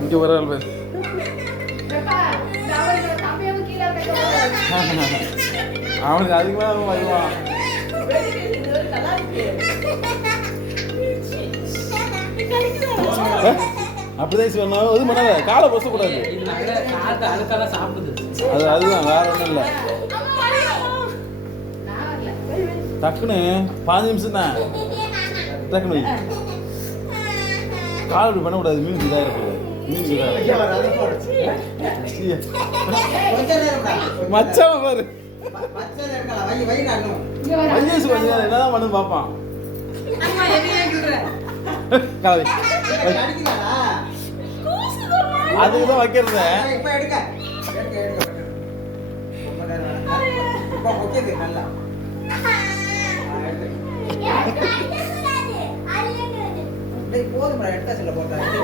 இங்க ஒரு ஆள் பேர் அவனுக்கு அதிகமாக வருவான். அப்படிதான் சொன்னாலும் இது பண்ணாத, காலை பசக்கூடாது. அதுதான் வேற ஒன்றும் இல்லை. டக்குன்னு 5 நிமிஷம் தான். டக்குன்னு கால் இப்படி பண்ணக்கூடாது. மீன் இதாக இருக்கக்கூடாது. மச்சான் பாரு என்னதான் பண்ணு பாப்பான். அதுக்குதான் வைக்கிறது. போதும் எடுத்தா சொல்ல போட்டா